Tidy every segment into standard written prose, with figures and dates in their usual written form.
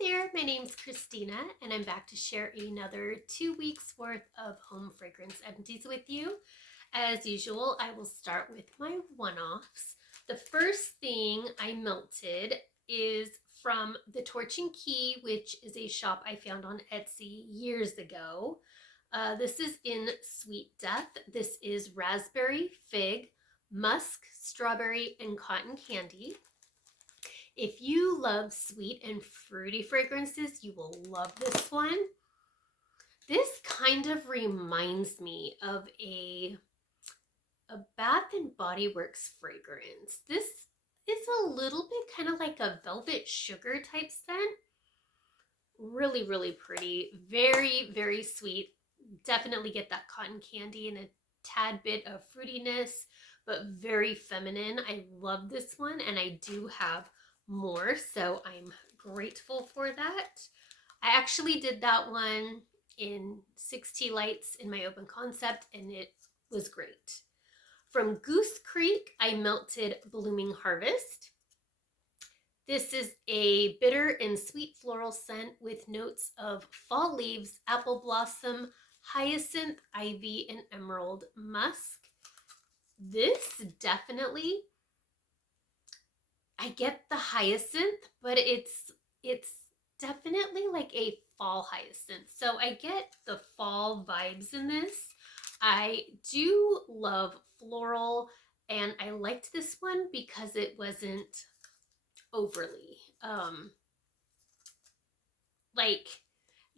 Hi there, my name's Christina and I'm back to share another 2 weeks worth of home fragrance empties with you. As usual, I will start with my one-offs. The first thing I melted is from the Torch and Key, which is a shop I found on Etsy years ago. This is in Sweet Death. This is raspberry, fig, musk, strawberry, and cotton candy. If you love sweet and fruity fragrances, you will love this one. This kind of reminds me of a Bath and Body Works fragrance. This is a little bit kind of like a velvet sugar type scent. Really, really pretty. Very, very sweet. Definitely get that cotton candy and a tad bit of fruitiness, but very feminine. I love this one, and I do have more, so I'm grateful for that. I actually did that one in 6 tea lights in my open concept, and it was great. From Goose Creek, I melted Blooming Harvest. This is a bitter and sweet floral scent with notes of fall leaves, apple blossom, hyacinth, ivy, and emerald musk. This definitely, I get the hyacinth, but it's definitely like a fall hyacinth. So I get the fall vibes in this. I do love floral, and I liked this one because it wasn't overly like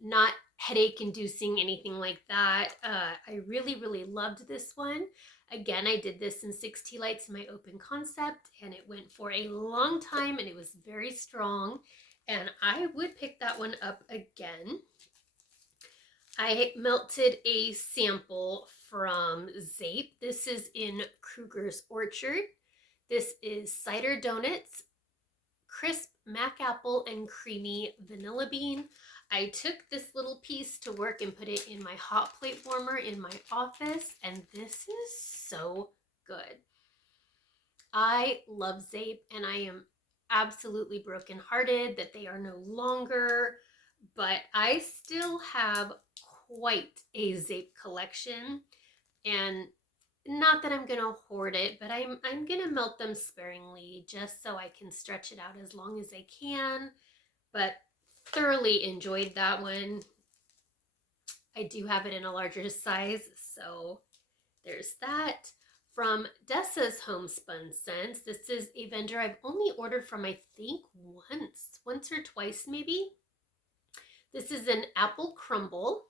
not headache inducing, anything like that. I really, really loved this one. Again, I did this in 6 tea lights in my open concept, and it went for a long time, and it was very strong, and I would pick that one up again. I melted a sample from ZEEP. This is in Kruegers Orchard. This is cider donuts, crisp mac apple, and creamy vanilla bean. I took this little piece to work and put it in my hot plate warmer in my office, and this is so good. I love ZEEP, and I am absolutely brokenhearted that they are no longer, but I still have quite a ZEEP collection, and not that I'm gonna hoard it, but I'm gonna melt them sparingly just so I can stretch it out as long as I can. But thoroughly enjoyed that one. I do have it in a larger size, so there's that. From DESSA'S Homespun Scents, this is a vendor I've only ordered from, I think, once or twice maybe. This is an apple crumble.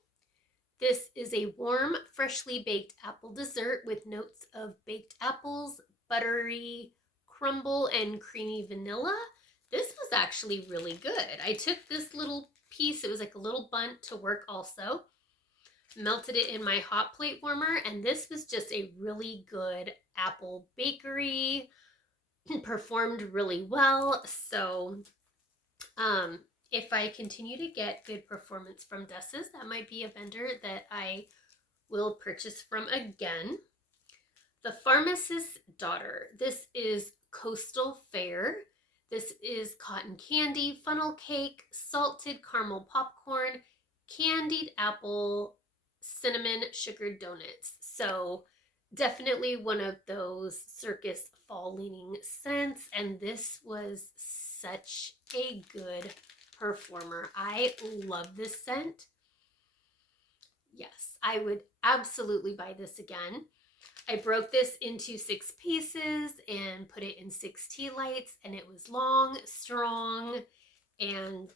This is a warm, freshly baked apple dessert with notes of baked apples, buttery crumble, and creamy vanilla. This was actually really good. I took this little piece, it was like a little bunt, to work also. Melted it in my hot plate warmer, and this was just a really good apple bakery. Performed really well. So if I continue to get good performance from DESSA'S, that might be a vendor that I will purchase from again. The Pharmacist's Daughter. This is Coastal Fare. This is cotton candy, funnel cake, salted caramel popcorn, candied apple, cinnamon sugar donuts. So definitely one of those circus fall leaning scents, and this was such a good performer. I love this scent. Yes, I would absolutely buy this again. I broke this into 6 pieces and put it in 6 tea lights, and it was long, strong, and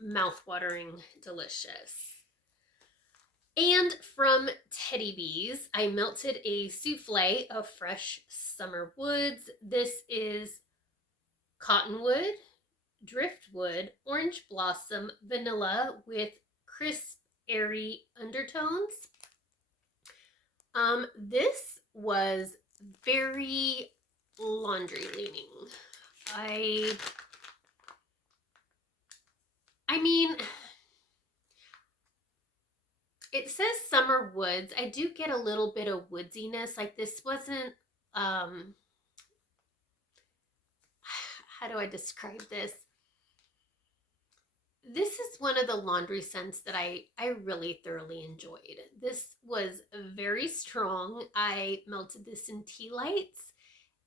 mouth-watering delicious. And from Teddy Bees, I melted a souffle of fresh summer woods. This is cottonwood, driftwood, orange blossom, vanilla with crisp, airy undertones. This was very laundry leaning. I mean, it says summer woods. I do get a little bit of woodsiness. Like, this wasn't, how do I describe this? This is one of the laundry scents that I really thoroughly enjoyed. This was very strong. I melted this in tea lights,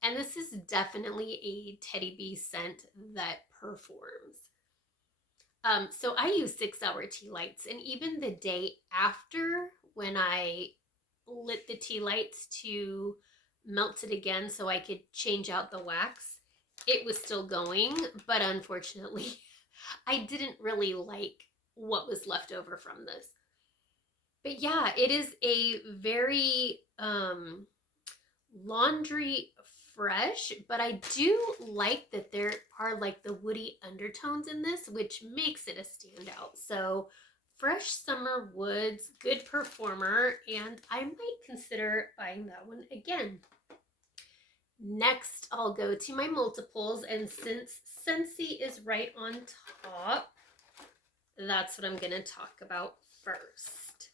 and this is definitely a Teddy Bee scent that performs. So I use 6-hour tea lights, and even the day after, when I lit the tea lights to melt it again so I could change out the wax, it was still going, but unfortunately I didn't really like what was left over from this. But yeah, it is a very laundry fresh, but I do like that there are like the woody undertones in this, which makes it a standout. So fresh summer woods, good performer, and I might consider buying that one again. Next, I'll go to my multiples, and since SCENTSY is right on top, that's what I'm going to talk about first.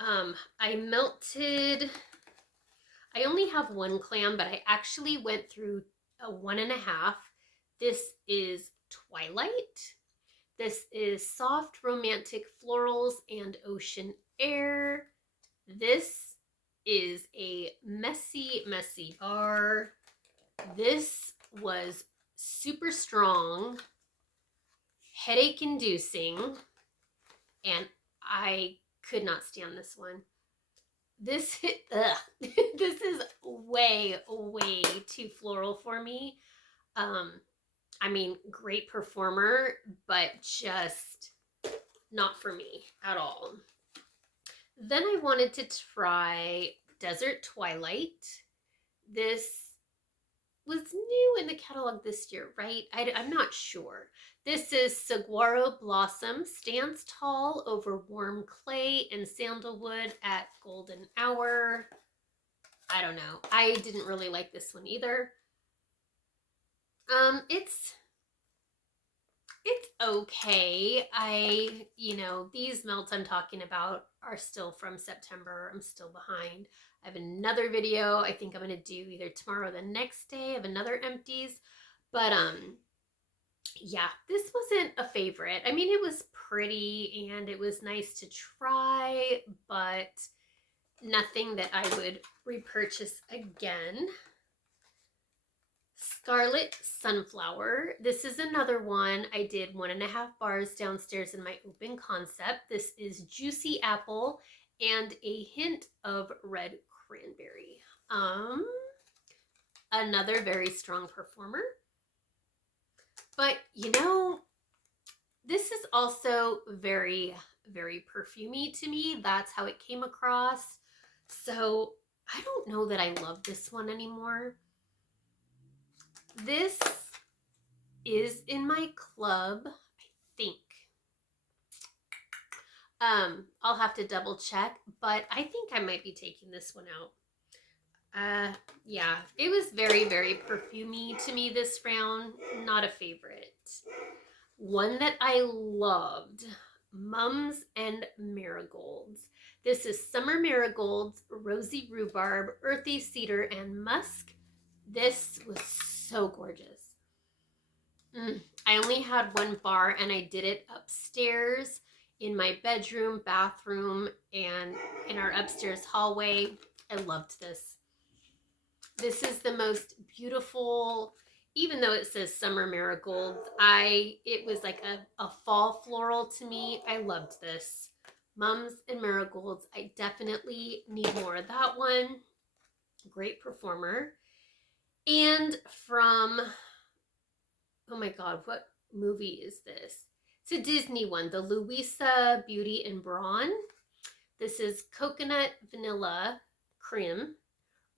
I melted, I only have one clam, but I actually went through a 1.5. This is Twilight. This is Soft Romantic Florals and Ocean Air. This is a messy, messy bar. This was super strong, headache inducing, and I could not stand this one. This this is way, way too floral for me. I mean, great performer, but just not for me at all. Then I wanted to try Desert Twilight. This was new in the catalog this year, right? I'm not sure. This is Saguaro Blossom, stands tall over warm clay and sandalwood at golden hour. I don't know. I didn't really like this one either. It's okay. These melts I'm talking about are still from September. I'm still behind. I have another video I think I'm going to do either tomorrow or the next day of another empties. But yeah, this wasn't a favorite. I mean, it was pretty and it was nice to try, but nothing that I would repurchase again. Scarlet Sunflower. This is another one. I did 1.5 bars downstairs in my open concept. This is juicy apple and a hint of red cranberry. Another very strong performer. But this is also very, very perfumey to me. That's how it came across. So I don't know that I love this one anymore. This is in my club, I think. I'll have to double check, but I think I might be taking this one out. Yeah, it was very, very perfumey to me this round. Not a favorite. One that I loved, Mums and Marigolds. This is Summer Marigolds, Rosy Rhubarb, Earthy Cedar, and Musk. This was so gorgeous. I only had one bar and I did it upstairs in my bedroom, bathroom, and in our upstairs hallway. I loved this. This is the most beautiful, even though it says Summer Marigolds, it was like a fall floral to me. I loved this. Mums and Marigolds. I definitely need more of that one. Great performer. And from, oh my God, what movie is this? It's a Disney one, the Luisa, Beauty and Brawn. This is Coconut Vanilla Creme,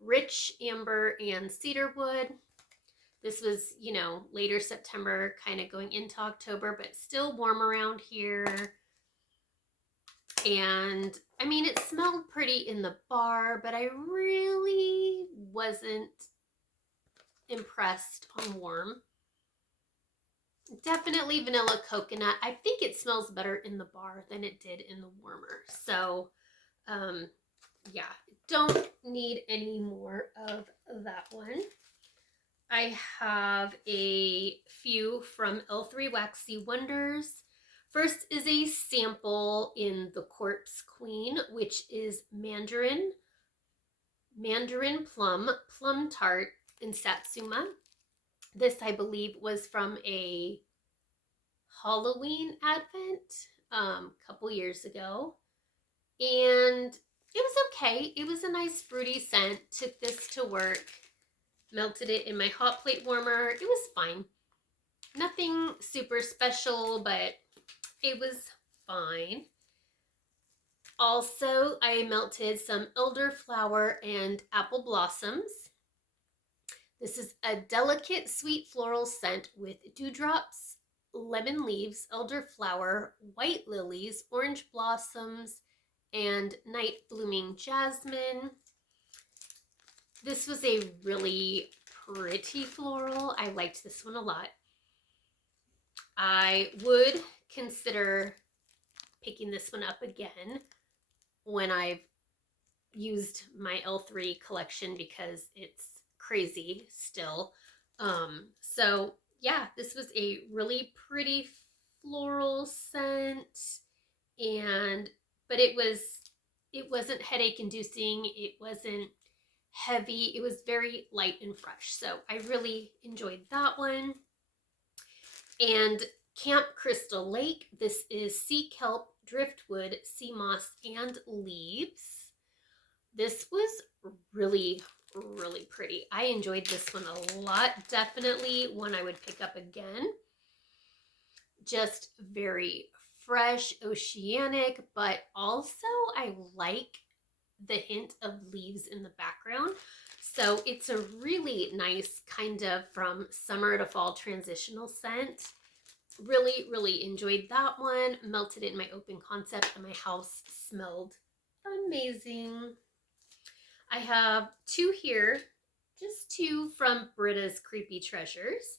Rich Amber and Cedarwood. This was, later September, kind of going into October, but still warm around here. And, I mean, it smelled pretty in the bar, but I really wasn't impressed on warm. Definitely vanilla coconut. I think it smells better in the bar than it did in the warmer. So, yeah, don't need any more of that one. I have a few from L3 Waxy Wonders. First is a sample in the Corpse Queen, which is Mandarin Plum Tart in Satsuma. This, I believe, was from a Halloween advent a couple years ago. And it was okay. It was a nice fruity scent. Took this to work, melted it in my hot plate warmer. It was fine. Nothing super special, but it was fine. Also, I melted some elderflower and apple blossoms. This is a delicate sweet floral scent with dewdrops, lemon leaves, elderflower, white lilies, orange blossoms, and night blooming jasmine. This was a really pretty floral. I liked this one a lot. I would consider picking this one up again when I've used my L3 collection because it's crazy still. So yeah, this was a really pretty floral scent, but it wasn't headache inducing. It wasn't heavy. It was very light and fresh. So I really enjoyed that one. And Camp Crystal Lake. This is sea kelp, driftwood, sea moss, and leaves. This was really, really pretty. I enjoyed this one a lot. Definitely one I would pick up again. Just very fresh, oceanic, but also I like the hint of leaves in the background. So it's a really nice kind of from summer to fall transitional scent. Really, really enjoyed that one. Melted it in my open concept and my house smelled amazing. I have two here, just two from BRITTA'S Creepy Treasures.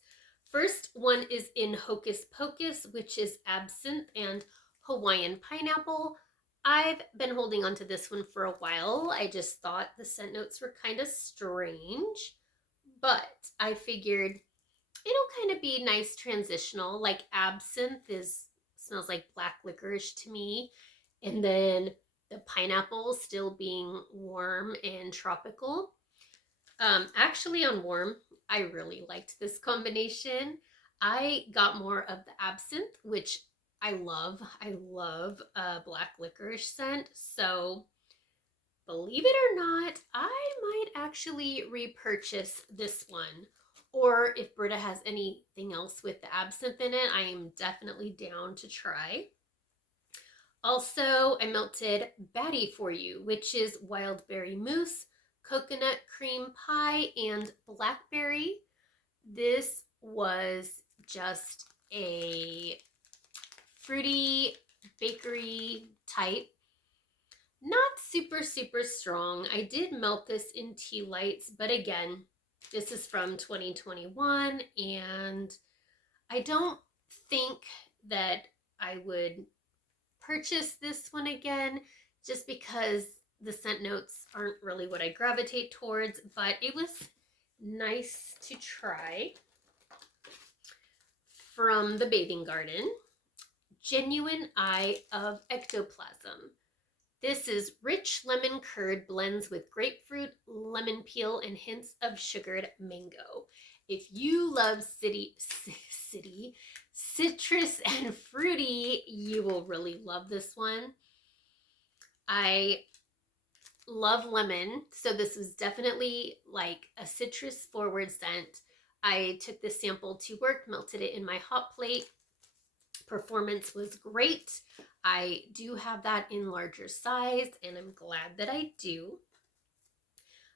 First one is in Hocus Pocus, which is absinthe and Hawaiian pineapple. I've been holding on to this one for a while. I just thought the scent notes were kind of strange, but I figured it'll kind of be nice transitional. Like absinthe smells like black licorice to me, and then the pineapple still being warm and tropical. Actually on warm, I really liked this combination. I got more of the absinthe, which I love. I love black licorice scent. So believe it or not, I might actually repurchase this one. Or if Britta has anything else with the absinthe in it, I am definitely down to try. Also, I melted Batty For You, which is wild berry mousse, coconut cream pie, and blackberry. This was just a fruity bakery type. Not super, super strong. I did melt this in tea lights, but again, this is from 2021, and I don't think that I would purchase this one again just because the scent notes aren't really what I gravitate towards, but it was nice to try. From the Bathing Garden, Genuine Eye of Ectoplasm. This is rich lemon curd blends with grapefruit, lemon peel, and hints of sugared mango. If you love citrus and fruity, you will really love this one. I love lemon, so this was definitely like a citrus forward scent. I took this sample to work, melted it in my hot plate. Performance was great. I do have that in larger size, and I'm glad that I do.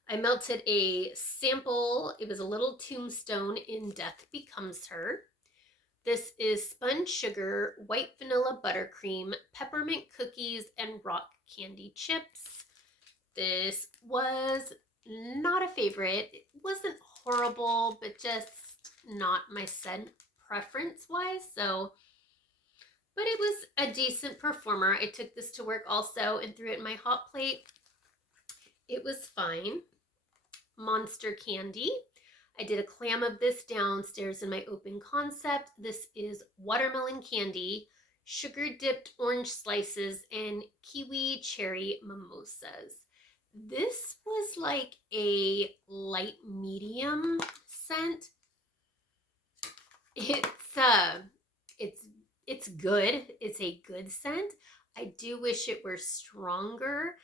I melted a sample. It was a little tombstone in Death Becomes Her. This is spun sugar, white vanilla buttercream, peppermint cookies, and rock candy chips. This was not a favorite. It wasn't horrible, but just not my scent preference-wise, so... But it was a decent performer. I took this to work also and threw it in my hot plate. It was fine. Monster Candy. I did a clam of this downstairs in my open concept. This is watermelon candy, sugar dipped orange slices, and kiwi cherry mimosas. This was like a light medium scent. It's good. It's a good scent. I do wish it were stronger,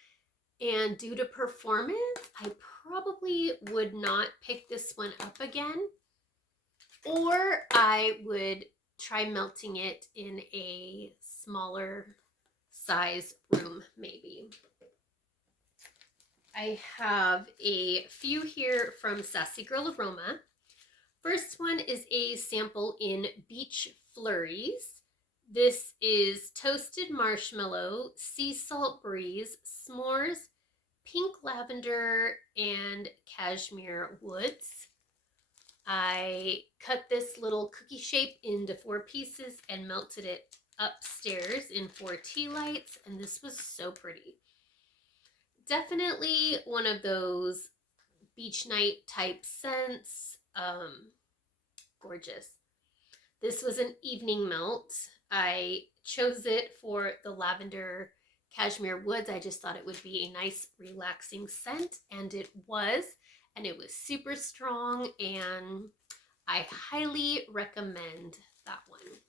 and due to performance, I probably would not pick this one up again, or I would try melting it in a smaller size room maybe. I have a few here from Sassy Girl Aroma. First one is a sample in Beach Flurries. This is toasted marshmallow, sea salt breeze, s'mores, pink lavender, and cashmere woods. I cut this little cookie shape into 4 pieces and melted it upstairs in 4 tea lights, and this was so pretty. Definitely one of those beach night type scents. Gorgeous. This was an evening melt. I chose it for the lavender cashmere woods. I just thought it would be a nice relaxing scent, and it was super strong, and I highly recommend that one.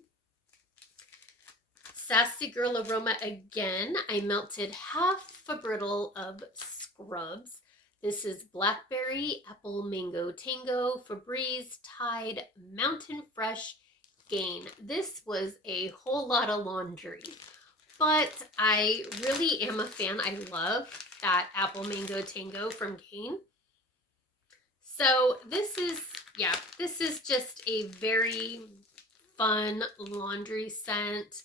Sassy Girl Aroma again. I melted half a brittle of scrubs. This is Blackberry, Apple Mango Tango, Febreze, Tide, Mountain Fresh, Gain. This was a whole lot of laundry, but I really am a fan. I love that Apple Mango Tango from Gain. So this is just a very fun laundry scent.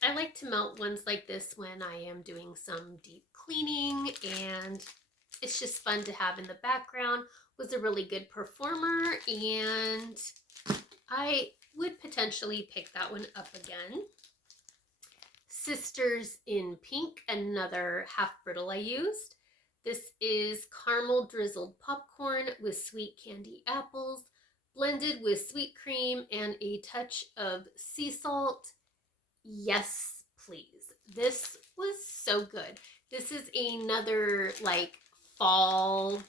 I like to melt ones like this when I am doing some deep cleaning, and it's just fun to have in the background. Was a really good performer, and I would potentially pick that one up again. Sisters in Pink, another half brittle I used. This is caramel drizzled popcorn with sweet candy apples, blended with sweet cream and a touch of sea salt. Yes, please. This was so good. This is another like fall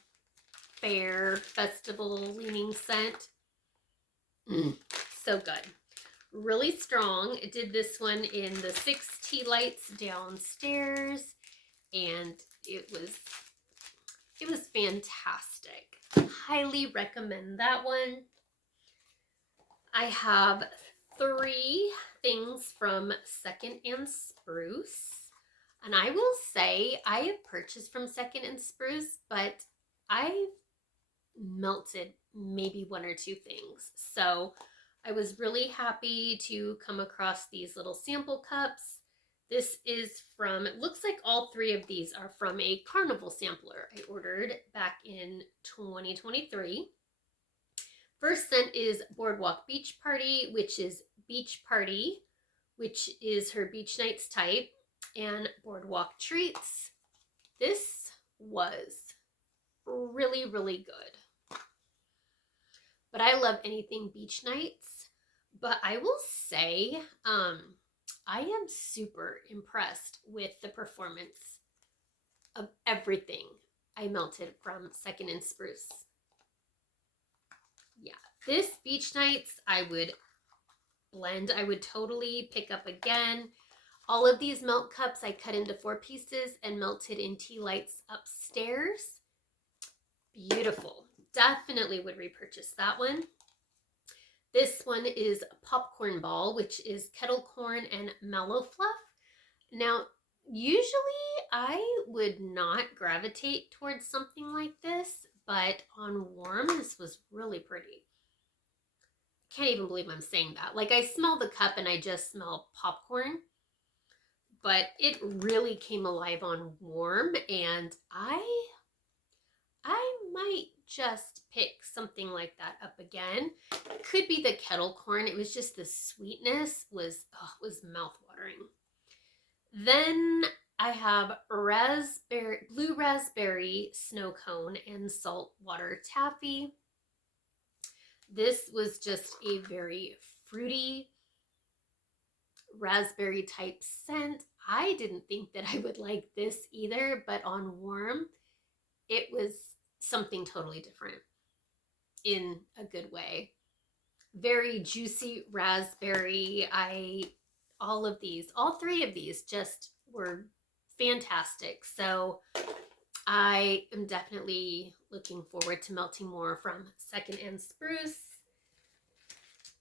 fair festival leaning scent. So good. Really strong. I did this one in the 6 tea lights downstairs, and it was fantastic. Highly recommend that one. I have 3 things from Second and Spruce, and I will say I have purchased from Second and Spruce, but I've melted maybe 1 or 2 things. So I was really happy to come across these little sample cups. This is from, it looks like all 3 of these are from a Carnival sampler I ordered back in 2023. First scent is Boardwalk Beach Party, which is Beach Party, which is her beach nights type, and Boardwalk Treats. This was really, really good. But I love anything beach nights. But I will say, I am super impressed with the performance of everything I melted from Second and Spruce. Yeah, this beach nights I would blend. I would totally pick up again. All of these melt cups I cut into 4 pieces and melted in tea lights upstairs. Beautiful. Definitely would repurchase that one. This one is Popcorn Ball, which is kettle corn and mallow fluff. Now, usually I would not gravitate towards something like this, but on warm, this was really pretty. I can't even believe I'm saying that. Like, I smell the cup and I just smell popcorn, but it really came alive on warm, and I might just pick something like that up again. It could be the kettle corn. It was just the sweetness was mouth-watering. Then I have blue raspberry snow cone and saltwater taffy. This was just a very fruity raspberry type scent. I didn't think that I would like this either, but on warm, it was something totally different in a good way. Very juicy raspberry. All three of these just were fantastic. So I am definitely looking forward to melting more from Second and Spruce.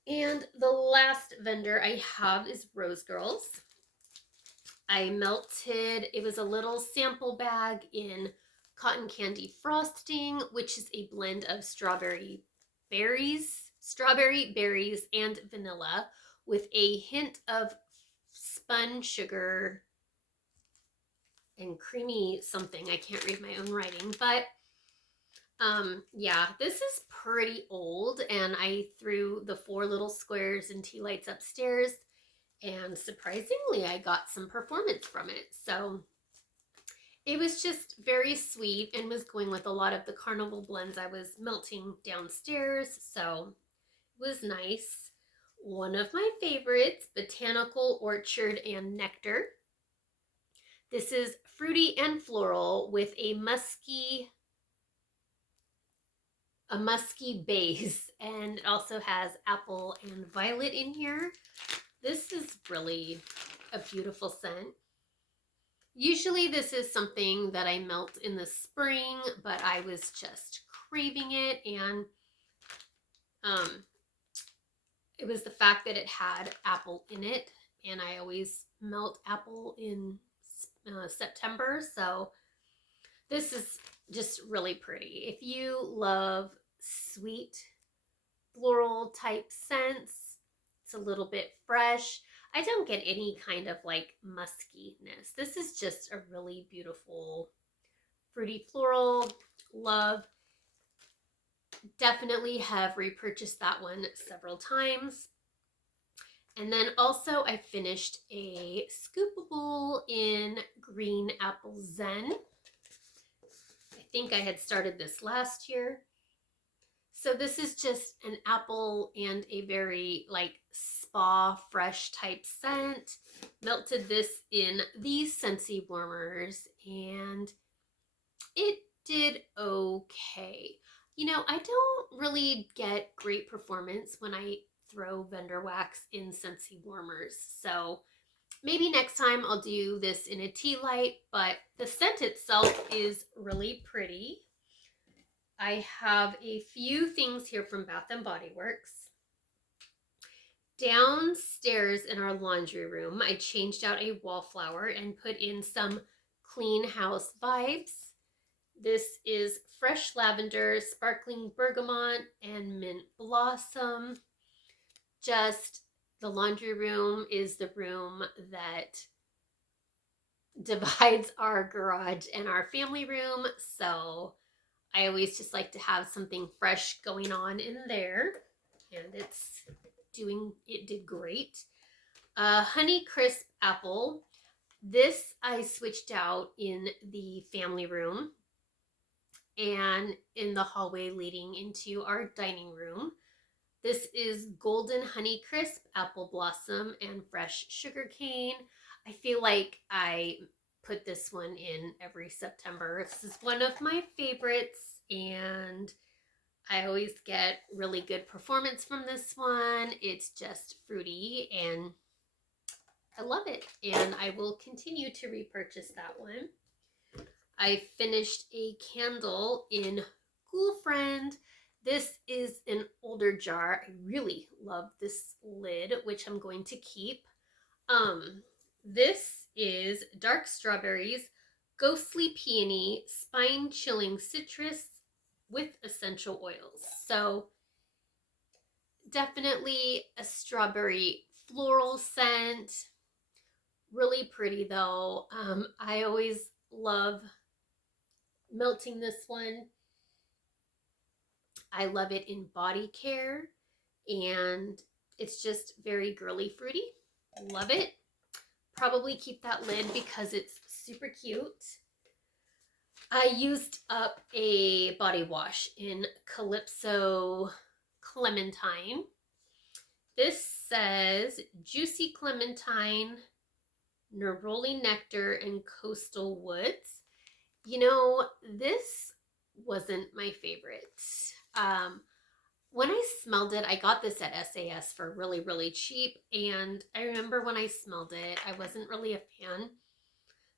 And the last vendor I have is Rose Girls. I melted, it was a little sample bag in Cotton Candy Frosting, which is a blend of strawberry berries, and vanilla with a hint of spun sugar and creamy something. I can't read my own writing, but yeah, this is pretty old, and I threw the 4 little squares and tea lights upstairs, and surprisingly I got some performance from it. So it was just very sweet and was going with a lot of the carnival blends I was melting downstairs, so it was nice. One of my favorites, Botanical Orchard and Nectar. This is fruity and floral with a musky base, and it also has apple and violet in here. This is really a beautiful scent. Usually this is something that I melt in the spring, but I was just craving it, and it was the fact that it had apple in it, and I always melt apple in September, so this is just really pretty. If you love sweet floral type scents, it's a little bit fresh. I don't get any kind of like muskiness. This is just a really beautiful fruity floral. Love. Definitely have repurchased that one several times. And then also I finished a scoopable in Green Apple Zen. I think I had started this last year. So this is just an apple and a very like spa fresh type scent. Melted this in these SCENTSY warmers, and it did okay. You know, I don't really get great performance when I throw vendor wax in SCENTSY warmers, so maybe next time I'll do this in a tea light, but the scent itself is really pretty. I have a few things here from Bath & Body Works. Downstairs in our laundry room, I changed out a wallflower and put in some clean house vibes. This is fresh lavender, sparkling bergamot, and mint blossom. Just the laundry room is the room that divides our garage and our family room, so I always just like to have something fresh going on in there, and it did great. Honey Crisp Apple. This I switched out in the family room and in the hallway leading into our dining room. This is Golden Honey Crisp Apple Blossom and Fresh Sugarcane. I feel like I put this one in every September. This is one of my favorites, and I always get really good performance from this one. It's just fruity, and I love it, and I will continue to repurchase that one. I finished a candle in Ghoul Friend. This is an older jar. I really love this lid, which I'm going to keep. This is Dark Strawberries, Ghostly Peony, Spine Chilling Citrus with essential oils. So definitely a strawberry floral scent. Really pretty though. I always love melting this one. I love it in body care, and it's just very girly fruity. Love it. Probably keep that lid because it's super cute. I used up a body wash in Calypso Clementine. This says Juicy Clementine, Neroli Nectar, and Coastal Woods. You know, this wasn't my favorite. When I smelled it, I got this at SAS for really, really cheap. And I remember when I smelled it, I wasn't really a fan.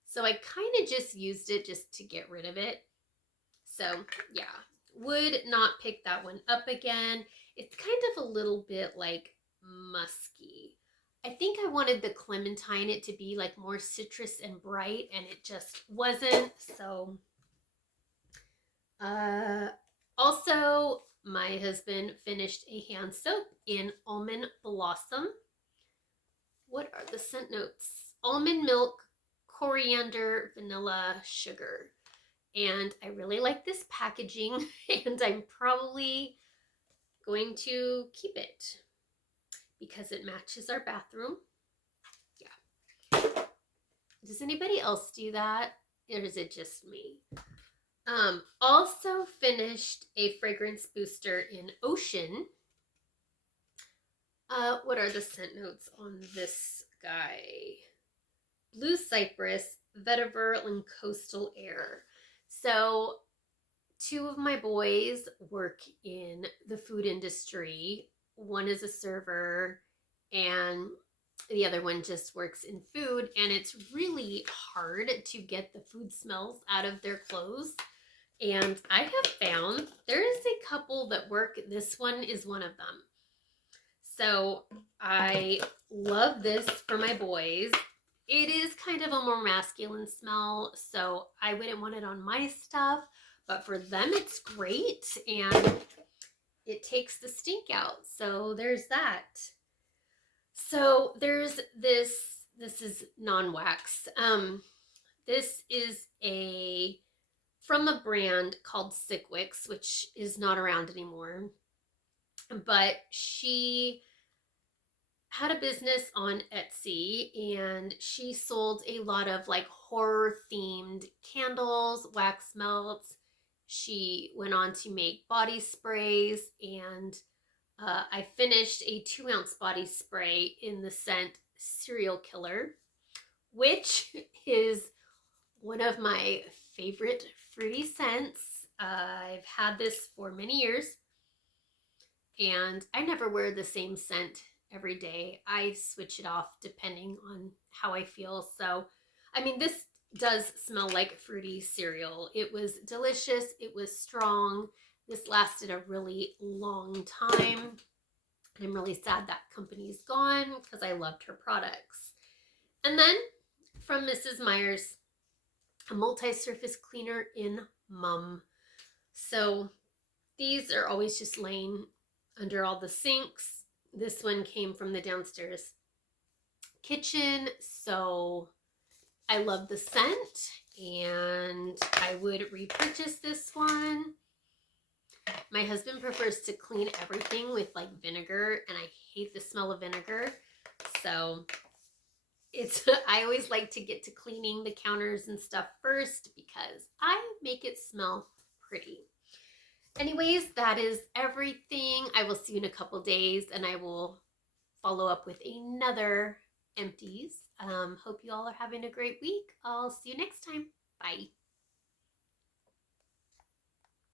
So I kind of just used it just to get rid of it. So yeah, would not pick that one up again. It's kind of a little bit like musky. I think I wanted the clementine it to be like more citrus and bright, and it just wasn't. So also my husband finished a hand soap in Almond Blossom. What are the scent notes? Almond milk, coriander, vanilla, sugar. And I really like this packaging, and I'm probably going to keep it because it matches our bathroom. Yeah. Does anybody else do that? Or is it just me? Also finished a fragrance booster in Ocean. What are the scent notes on this guy? Blue Cypress, Vetiver, and Coastal Air. So 2 of my boys work in the food industry. One is a server and the other one just works in food, and it's really hard to get the food smells out of their clothes. And I have found there is a couple that work. This one is one of them. So I love this for my boys. It is kind of a more masculine smell, so I wouldn't want it on my stuff, but for them it's great, and it takes the stink out. So there's that. So there's this is non-wax. This is from a brand called Sickwix, which is not around anymore. But she had a business on Etsy, and she sold a lot of like horror themed candles, wax melts. She went on to make body sprays, and I finished a 2-ounce body spray in the scent Serial Killer, which is one of my favorite fruity scents. I've had this for many years, and I never wear the same scent every day. I switch it off depending on how I feel. So, I mean, this does smell like fruity cereal. It was delicious. It was strong. This lasted a really long time. I'm really sad that company's gone because I loved her products. And then from Mrs. Meyer's, a multi-surface cleaner in Mum. So these are always just laying under all the sinks. This one came from the downstairs kitchen, so I love the scent, and I would repurchase this one. My husband prefers to clean everything with like vinegar, and I hate the smell of vinegar. So I always like to get to cleaning the counters and stuff first because I make it smell pretty. Anyways, that is everything. I will see you in a couple days, and I will follow up with another empties. Hope you all are having a great week. I'll see you next time. Bye.